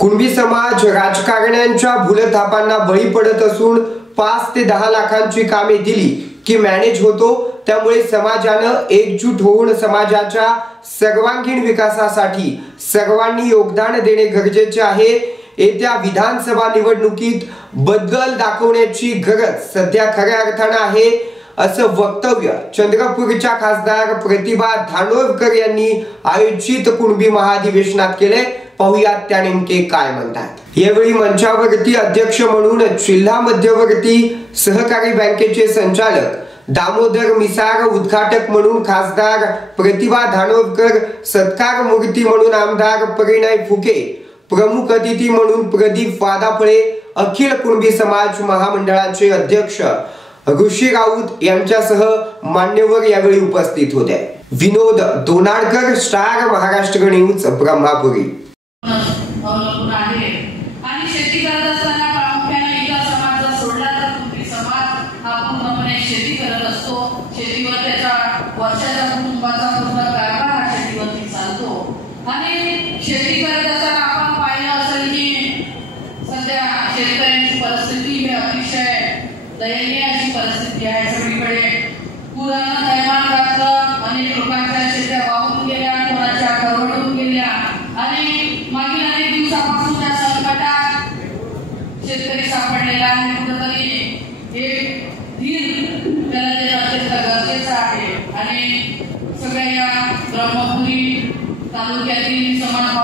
कुणबी समाज राजकारण्यांच्या भूलथापांना बळी पडत असून 5 ते 10 लाखांची कामे दिली की मॅनेज होतो। त्यामुळे समाजानं एकजूट होऊन समाजाच्या सर्वांगीण विकासासाठी सर्वांनी योगदान देणे गरजेचे आहे। येत्या विधानसभा निवडणुकीत बदल दाखवण्याची गरज सध्या खऱ्या अर्थाने आहे, असं वक्तव्य चंद्रपूरच्या खासदार प्रतिभा धानोरकर यांनी आयोजित कुणबी महाधिवेशनात केले। पाहुयात त्या नेमके काय म्हणतात। यावेळी मंचावरती अध्यक्ष म्हणून जिल्हा मध्यवर्ती सहकारी बँकेचे संचालक दामोदर मिसाळ, उद्घाटक म्हणून खासदार प्रतिभा धानोरकर, सत्कार मूर्ती म्हणून आमदार परिणय फुके, प्रमुख अतिथी म्हणून प्रदीप वादाफळे, अखिल कुणबी समाज महामंडळाचे अध्यक्ष ऋषी राऊत यांच्यासह मान्यवर यावेळी उपस्थित होते। विनोद दोनाडकर, स्टार महाराष्ट्र न्यूज, ब्रह्मपुरी। आणि शेती करत असताना प्रामुख्याने इतर समाज जर सोडला तर कुणबी समाज हा पूर्णपणे शेती करत असतो। शेतीवर त्याचा वर्षाच्या कुटुंबाचा पूर्ण कारभार हा शेतीवरती चालतो। आणि शेती करत असताना आपण पाहिलं असेल की सध्या शेतकऱ्यांची परिस्थिती ही अतिशय दयनीय अशी परिस्थिती आहे। सगळीकडे पुरानं थैमान घातलं, अनेक लोकांच्या शेत्या वाहून गेल्या, कोणाच्या करवडून गेल्या आणि मागील अनेक दिवसापासून त्या संकटात शेतकरी सापडलेला आहे। कुठेतरी एक धीर त्याला देणं अत्यंत गरजेचं आहे। आणि सगळ्या या ब्रह्मपुरी तालुक्यातील समाज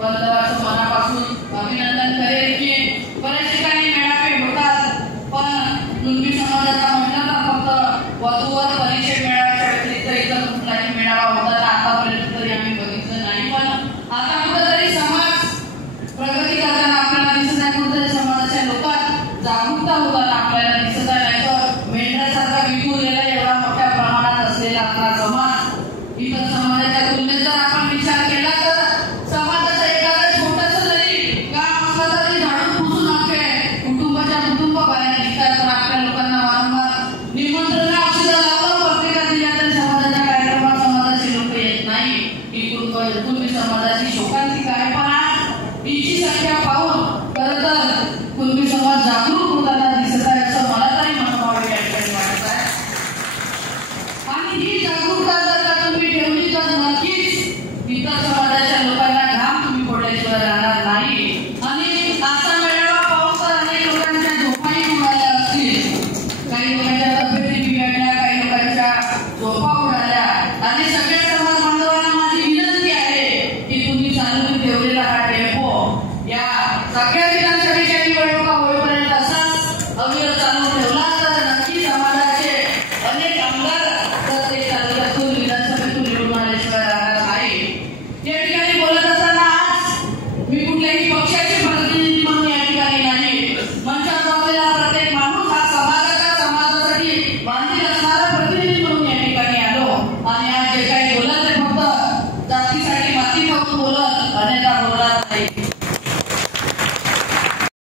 बांधवांचं मनापासून अभिनंदन करेल की बऱ्याच ठिकाणी मेळावे होतात, पण कुणबी समाजाचा म्हटलं तर फक्त वधूवर परिचय मेळाव्याच्या व्यतिरिक्त इतर कुठलाही मेळावा होता आतापर्यंत तरी आम्ही बघितलं नाही। पण आता कुठेतरी समाज प्रगती करताना आपल्याला दिसत आहे, कुठेतरी समाजाच्या लोकात जागरूकता होताना आपल्याला दिसत आहे। तर मेंढरासारखा विखुरलेला एवढा मोठ्या प्रमाणात असलेला आपला समाज इतर समाजाच्या तुलनेत जर आपण विचार केला तर समाजाचं एखादं छोटंसं जरी काम असलं तरी झाडून पुसून अख्खे कुटुंब बाहेर निघतात। तर आपल्या लोकांना वारंवार निमंत्रण औषधं लावलं, प्रत्येकाने या तरी समाजाच्या कार्यक्रमात समाजाचे लोक येत नाही। ही कुणबी समाजाची शोकांतिका आहे। पण हिची संख्या पाहून खरं तर कुणबी समाज जागरूक होताना दिसत आहे असं मला तरी मनोभावे या ठिकाणी वाटत आहे। आणि ही जागरूकता जर का तुम्ही ठेवली तर नक्कीच इतर समाजाच्या लोकांना घाम तुम्ही फोडल्याशिवाय राहणार नाही। आणि आता मेळावा पाहून तर अनेक लोकांच्या झोपाही उडाल्या असतील, काही लोकांच्या तब्येती बिघडल्या, काही लोकांच्या झोपा उडाल्या। आणि सगळ्या समाज बांधवांना माझी विनंती आहे की तुम्ही चालू ठेवलेला हा टेम्पो या सगळ्या विधानसभेच्या